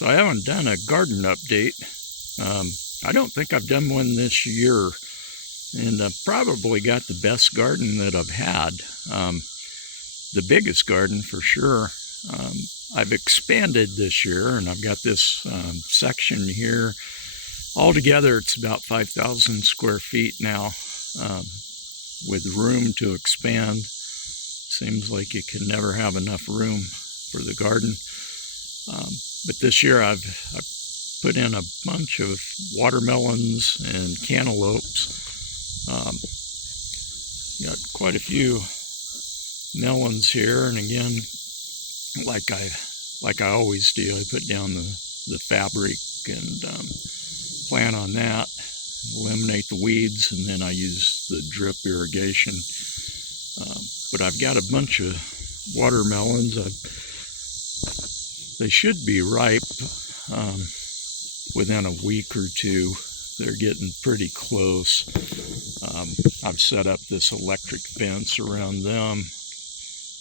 So I haven't done a garden update. I don't think I've done one this year, and I've probably got the best garden that I've had. The biggest garden for sure. I've expanded this year, and I've got this section here. Altogether, it's about 5,000 square feet now, with room to expand. Seems like you can never have enough room for the garden. But this year I've put in a bunch of watermelons and cantaloupes. Got quite a few melons here, and again, like I always do, I put down the fabric and plant on that, eliminate the weeds, and then I use the drip irrigation. But I've got a bunch of watermelons. They should be ripe within a week or two. They're getting pretty close. I've set up this electric fence around them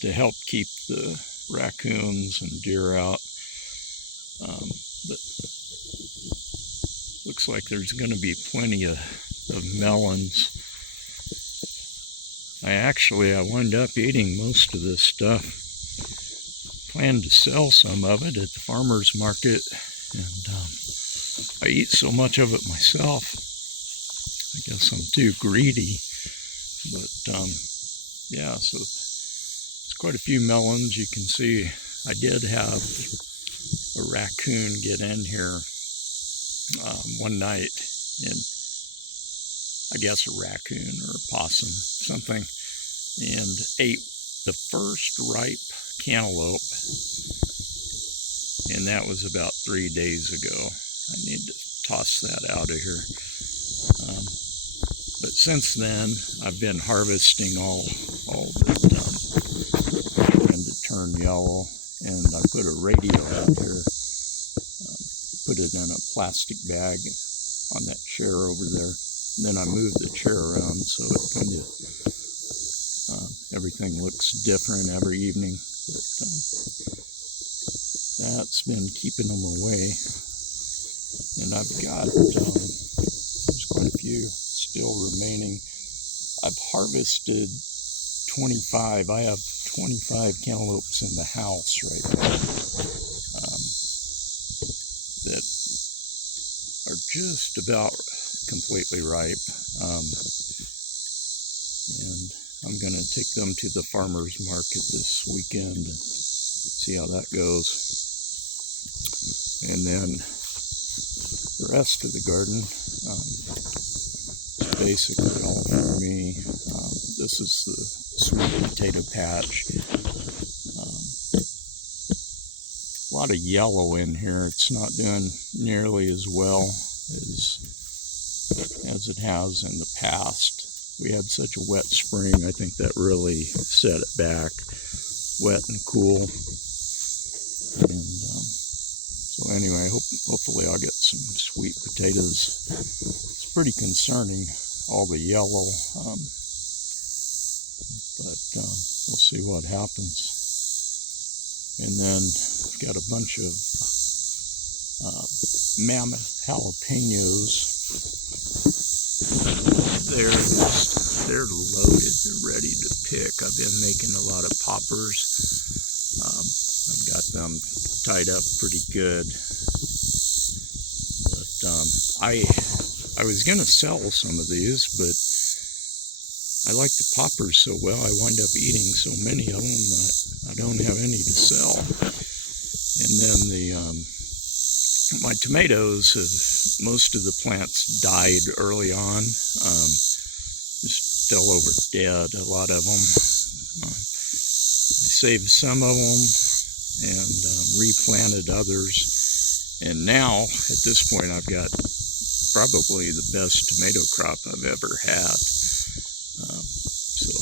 to help keep the raccoons and deer out. But looks like there's going to be plenty of melons. I wound up eating most of this stuff. Plan to sell some of it at the farmer's market, and I eat so much of it myself. I guess I'm too greedy, but yeah, so it's quite a few melons. You can see I did have a raccoon get in here one night, and I guess a raccoon or a possum, something, and ate the first ripe cantaloupe, and that was about 3 days ago. I need to toss that out of here. But since then, I've been harvesting all that began to turn yellow, and I put a radio out here, put it in a plastic bag on that chair over there. And then I moved the chair around so it kind of everything looks different every evening. But that's been keeping them away. And I've got there's quite a few still remaining. I've harvested 25. I have 25 cantaloupes in the house right now that are just about completely ripe, and I'm going to take them to the farmer's market this weekend and see how that goes. And then the rest of the garden is basically all for me. This is the sweet potato patch. A lot of yellow in here. It's not doing nearly as well as it has in the past. We had such a wet spring. I think that really set it back, wet and cool. And so anyway, hopefully I'll get some sweet potatoes. It's pretty concerning, all the yellow, but we'll see what happens. And then I've got a bunch of mammoth jalapenos. They're loaded. They're ready to pick. I've been making a lot of poppers. I've got them tied up pretty good. But I was going to sell some of these, but I like the poppers so well, I wind up eating so many of them that I don't have any to sell. And then my tomatoes, most of the plants died early on, just fell over dead, a lot of them. I saved some of them and replanted others. And now, at this point, I've got probably the best tomato crop I've ever had. So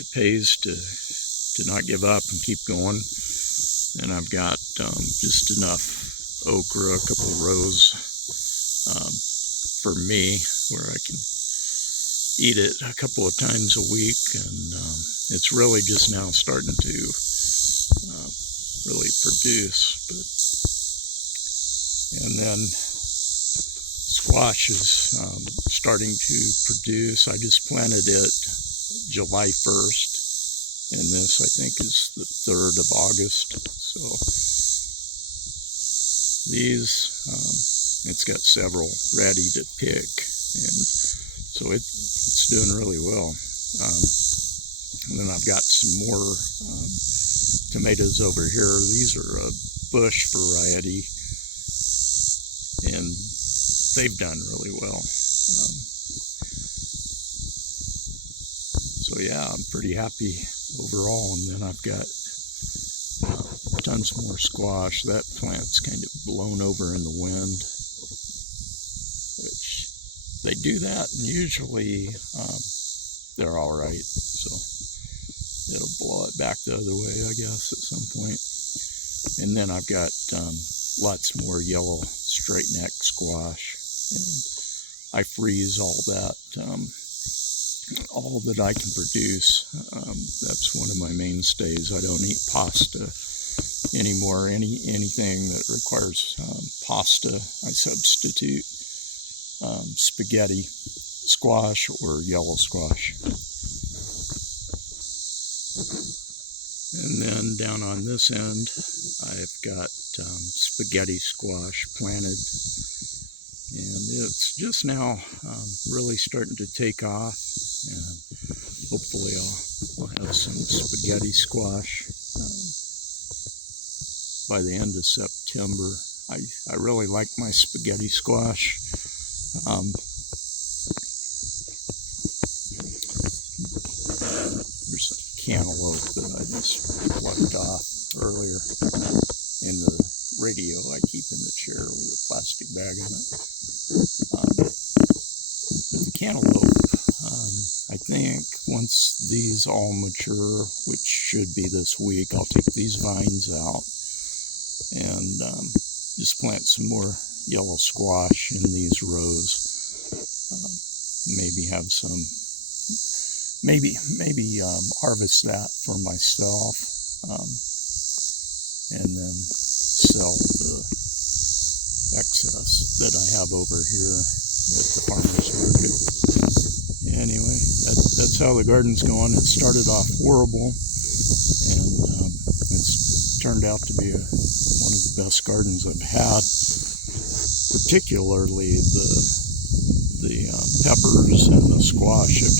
it pays to not give up and keep going. And I've got just enough okra, a couple of rows for me, where I can eat it a couple of times a week. And it's really just now starting to really produce. And then squash is starting to produce. I just planted it July 1st, and this I think is the 3rd of August. So these, it's got several ready to pick, and so it's doing really well. And then I've got some more tomatoes over here. These are a bush variety, and they've done really well. So yeah, I'm pretty happy overall. And then I've got tons more squash. That plant's kind of blown over in the wind, which they do that, and usually they're all right. So it'll blow it back the other way, I guess, at some point. And then I've got lots more yellow straight neck squash, and I freeze all that I can produce. That's one of my mainstays. I don't eat pasta anymore. Anything that requires pasta, I substitute spaghetti squash or yellow squash. And then down on this end, I've got spaghetti squash planted, and it's just now really starting to take off, and hopefully I'll have some spaghetti squash by the end of September. I really like my spaghetti squash. There's a cantaloupe that I just plucked off earlier in the radio I keep in the chair with a plastic bag in it. But the cantaloupe, I think once these all mature, which should be this week, I'll take these vines out and just plant some more yellow squash in these rows. Maybe have some, maybe harvest that for myself, and then sell the excess that I have over here at the farmer's market. Anyway, that's how the garden's going. It started off horrible, and it's turned out to be one of the best gardens I've had. Particularly the peppers and the squash have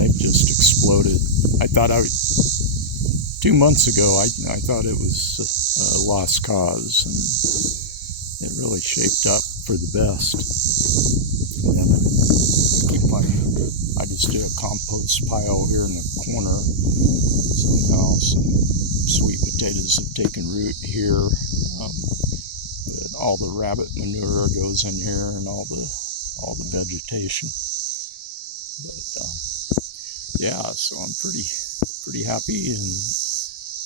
they've just exploded. I thought 2 months ago, I thought it was a lost cause, and it really shaped up for the best. And then I just did a compost pile here in the corner. Somehow some sweet potatoes have taken root here. All the rabbit manure goes in here, and all the vegetation. But yeah, so I'm pretty happy. And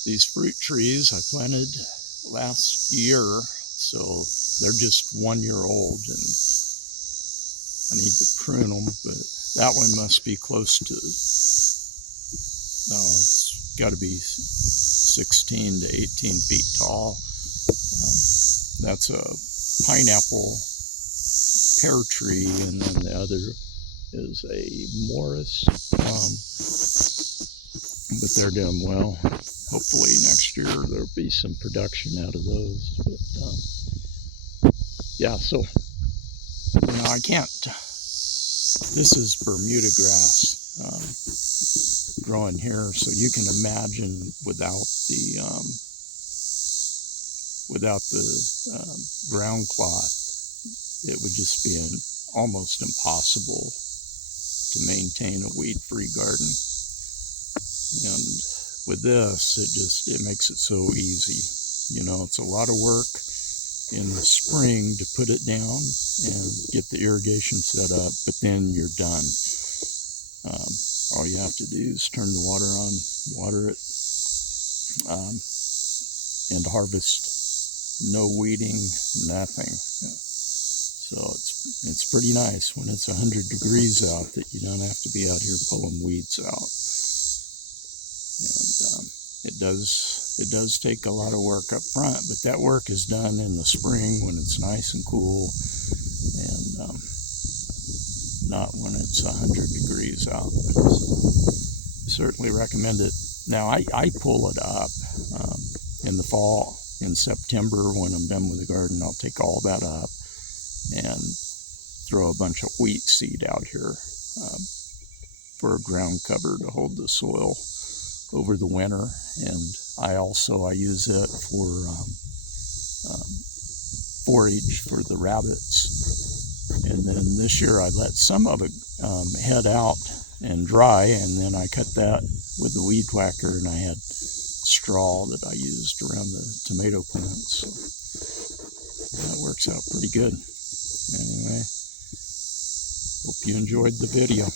these fruit trees I planted last year, so they're just 1 year old, and I need to prune them. But that one must be close to, it's got to be 16 to 18 feet tall. That's a pineapple pear tree, and then the other is a Morris plum. But they're doing well. Hopefully next year there'll be some production out of those. But yeah, so I can't. This is Bermuda grass growing here, so you can imagine without the ground cloth, it would just be almost impossible to maintain a weed-free garden. And with this, it makes it so easy. It's a lot of work in the spring to put it down and get the irrigation set up, but then you're done. All you have to do is turn the water on, water it, and harvest. No weeding, nothing. So it's pretty nice when it's 100 degrees out that you don't have to be out here pulling weeds out. And it does It does take a lot of work up front, but that work is done in the spring when it's nice and cool, and not when it's 100 degrees out. So I certainly recommend it. Now I pull it up in the fall, in September when I'm done with the garden. I'll take all that up and throw a bunch of wheat seed out here for a ground cover to hold the soil over the winter. And I use it for forage for the rabbits. And then this year I let some of it head out and dry, and then I cut that with the weed whacker, and I had straw that I used around the tomato plants. So that works out pretty good. Anyway, hope you enjoyed the video.